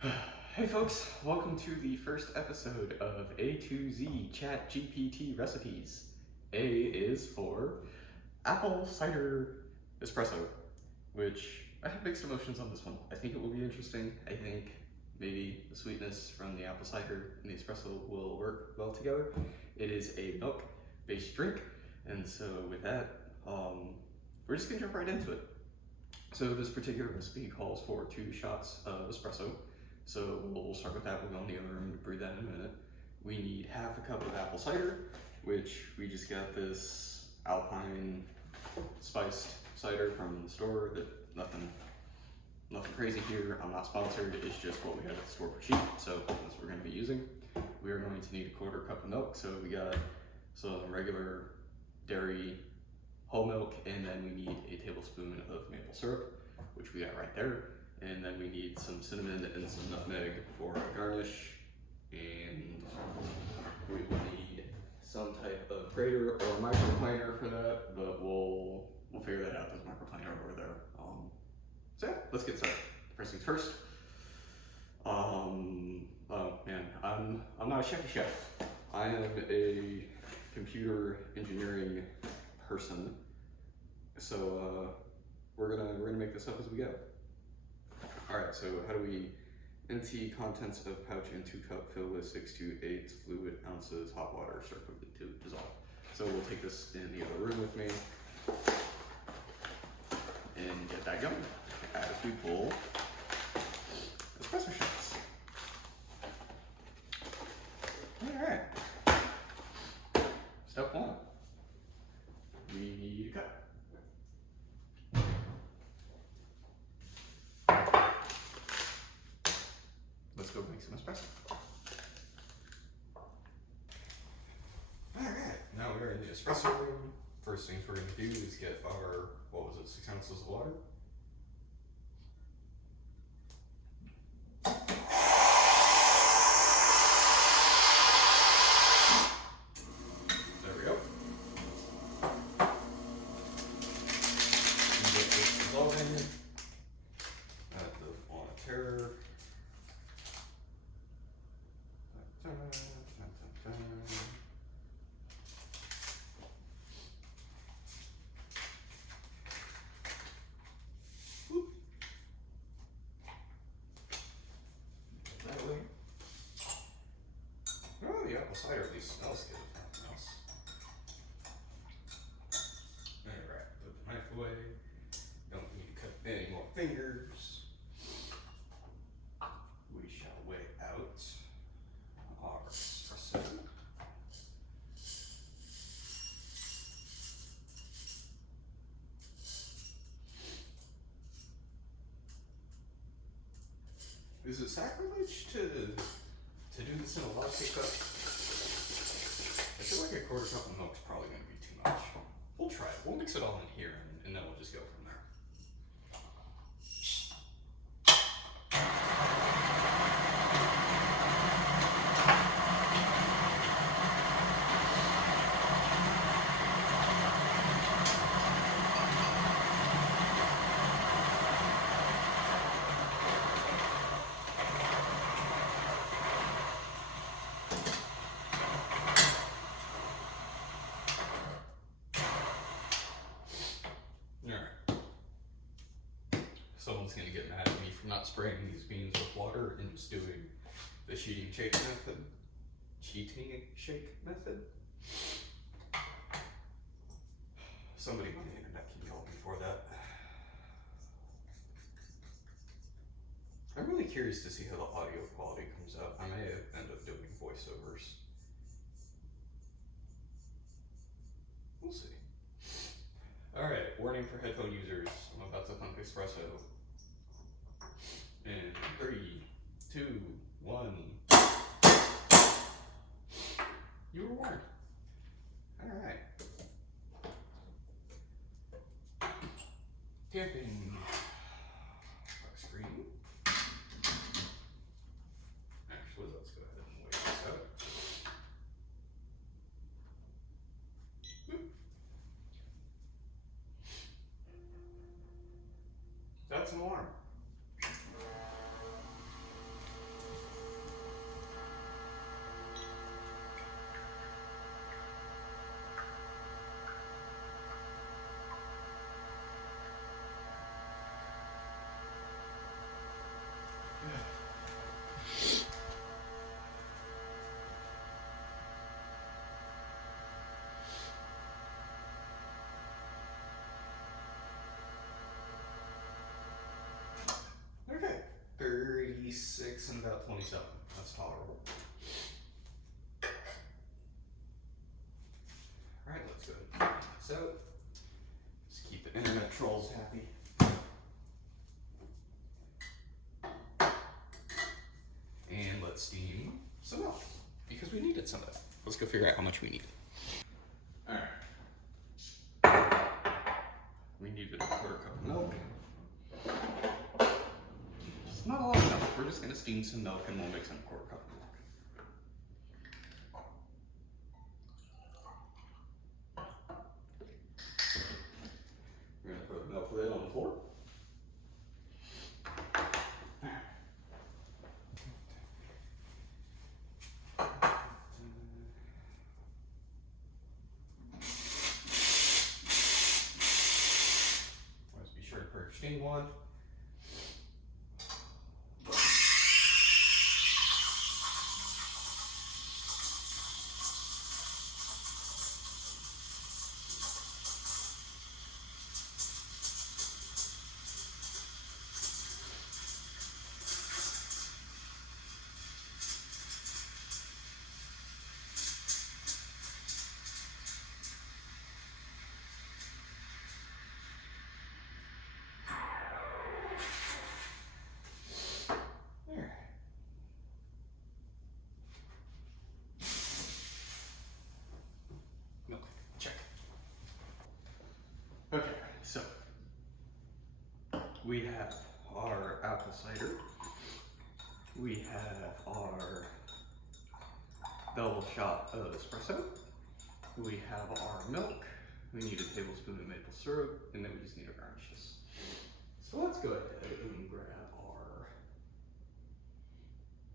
Hey folks, welcome to the first episode of A to Z Chat GPT recipes. A is for apple cider espresso, which I have mixed emotions on this one. I think it will be interesting. I think maybe the sweetness from the apple cider and the espresso will work well together. It is a milk-based drink, and so with that, we're just gonna jump right into it. So this particular recipe calls for 2 shots of espresso. So we'll start with that. We'll go in the other room to brew that in a minute. We need half a cup of apple cider, which we just got this Alpine spiced cider from the store. That nothing crazy here. I'm not sponsored. It's just what we had at the store for cheap. So that's what we're going to be using. We are going to need a 1/4 cup of milk. So we got some regular dairy whole milk, and then we need a tablespoon of maple syrup, which we got right there. And then we need some cinnamon and some nutmeg for a garnish. And we will need some type of grater or microplaner for that, but we'll figure that out. There's a microplaner over there. So yeah, let's get started. First things first. Oh man, I'm not a chef. I am a computer engineering person. So we're gonna make this up as we go. Alright, so how do we empty contents of pouch in 2 cup, fill with 6 to 8 fluid ounces hot water, stir quickly to dissolve. So we'll take this in the other room with me and get that going as we pull espresso shots. Alright. Step 1. We need a cup. Let's go make some espresso. Alright, now we're in the espresso room. First things we're going to do is get our, 6 ounces of water. There we go. And get this dissolving at the on a tear. Oh, the apple cider at least smells good, if nothing else. Alright, put the knife away. Don't need to cut any more fingers. We shall weigh out our espresso. Is it sacrilege to do this in a latte cup? I feel like a 1/4 cup of milk is probably going to be too much. We'll try it. We'll mix it all in here, and then we'll just go from there. Someone's gonna get mad at me for not spraying these beans with water and just doing the cheating shake method. Somebody on the internet can yell at me for that. I'm really curious to see how the audio quality comes out. I may end up doing voiceovers. We'll see. Alright, warning for headphone users. I'm about to pump espresso. In 3, 2, 1. You were warned. Alright. Tapping. Screen. Actually, let's go ahead and wait this out. That's an alarm. 36 and about 27. That's tolerable. Alright, let's go ahead and get this out. Just keep the internet trolls happy. And let's steam some milk, because we needed some of that. Let's go figure out how much we need. Alright. We needed a quarter cup of milk. It's not a lot of milk. We're just going to steam some milk and we'll mix in a quarter cup of milk. We're going to put the milk lid on the floor. Always be sure to purge steam one. Okay, so we have our apple cider, we have our double shot of espresso, we have our milk, we need a tablespoon of maple syrup, and then we just need to garnish this. So let's go ahead and grab our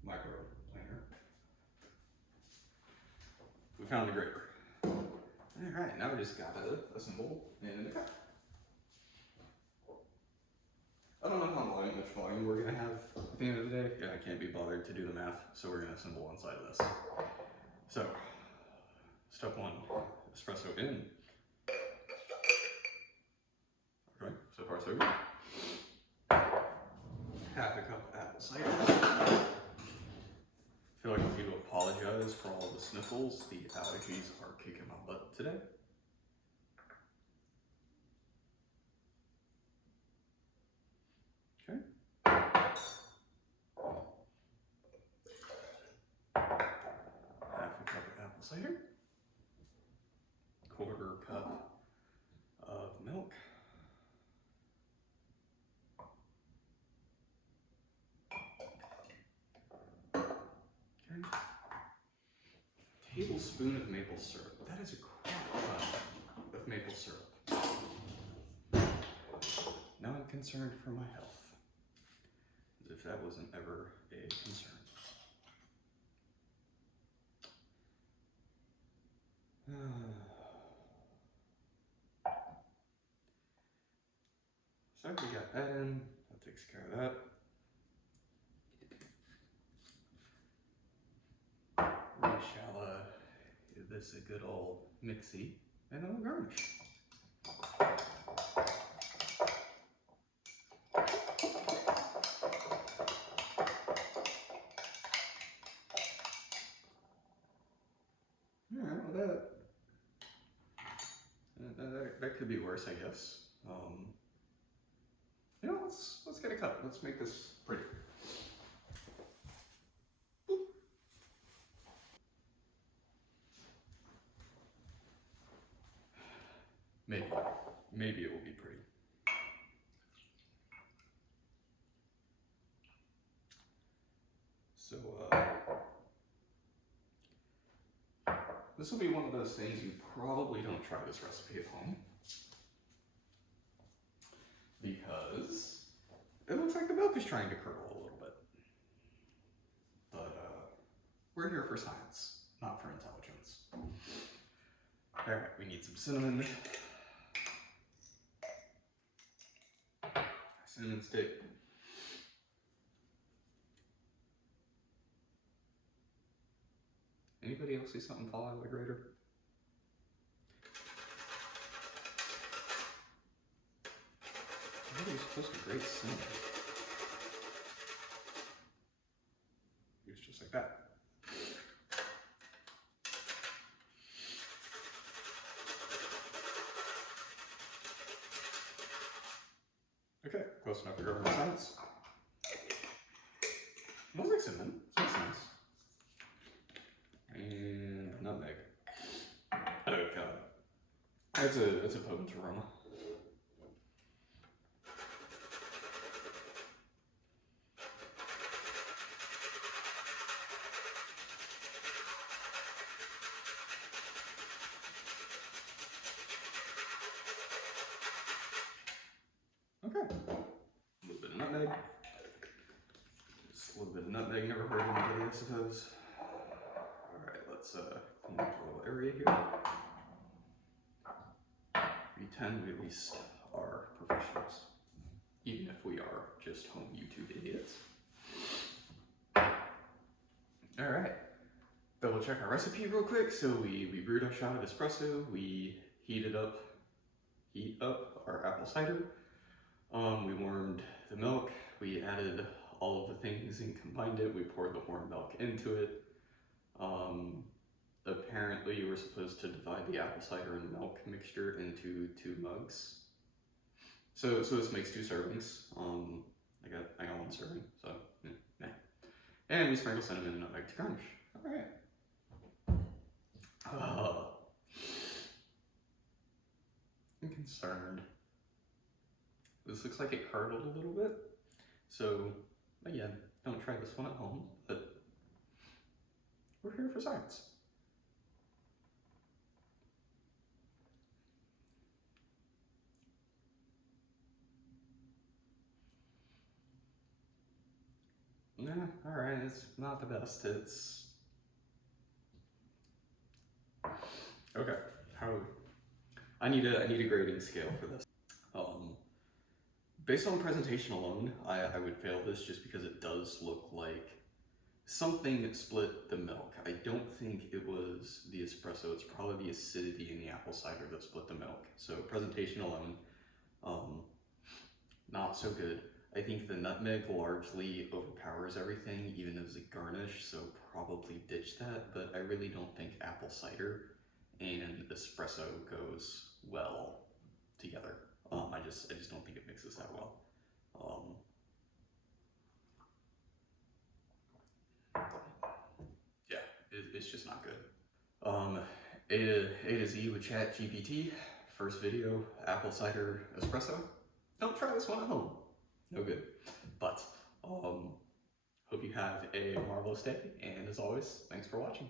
micro blender. We found the grater. Alright, now we just gotta assemble in the cup. I don't know how much volume we're gonna have at the end of the day. Yeah, I can't be bothered to do the math, so we're gonna assemble one side of this. So, step one, espresso in. Okay, so far so good. Half a cup of apple cider. I feel like I need to apologize for all the sniffles. The allergies are kicking my butt today. Okay. Half a cup of apple cider. Quarter cup of milk. Okay. Tablespoon of maple syrup. That is a crap ton of maple syrup. Now I'm concerned for my health, as if that wasn't ever a concern. So we got that in, that takes care of that. We shall give this a good old mixy, and then we'll garnish. Alright, well that could be worse, I guess. You know, let's get a cup. Let's make this pretty. Maybe it will be pretty. So, this will be one of those things you probably don't try this recipe at home, because it looks like the milk is trying to curdle a little bit. But we're here for science, not for intelligence. Alright, we need some cinnamon. Cinnamon stick. Anybody else see something fall out of the grater? I thought you were supposed to grate cinnamon. Okay. Okay, close enough for government science. Smells like cinnamon. Smells nice. And nutmeg. Oh god. That's a potent aroma. Okay. A little bit of nutmeg. Just a little bit of nutmeg, never hurt anybody, I suppose. Alright, let's clean up a little area here. Pretend we at least are professionals, even if we are just home YouTube idiots. Alright, double check our recipe real quick. So we brewed our shot of espresso, we heat up our apple cider. We warmed the milk, we added all of the things and combined it. We poured the warm milk into it. Apparently you were supposed to divide the apple cider and milk mixture into 2 mugs. So this makes 2 servings. I got 1 serving, so meh. And we sprinkle cinnamon and nutmeg to garnish. Alright. I'm concerned. This looks like it curdled a little bit. So again, don't try this one at home, but we're here for science. Nah, alright, it's not the best. It's okay. I need a grading scale for this. Based on presentation alone, I would fail this just because it does look like something split the milk. I don't think it was the espresso. It's probably the acidity in the apple cider that split the milk. So presentation alone, not so good. I think the nutmeg largely overpowers everything, even as a garnish, so probably ditch that, but I really don't think apple cider and espresso goes well together. I just don't think it mixes that well. Yeah, it's just not good. A to Z with Chat GPT. First video, apple cider espresso. Don't try this one at home. No good. But hope you have a marvelous day, and as always, thanks for watching.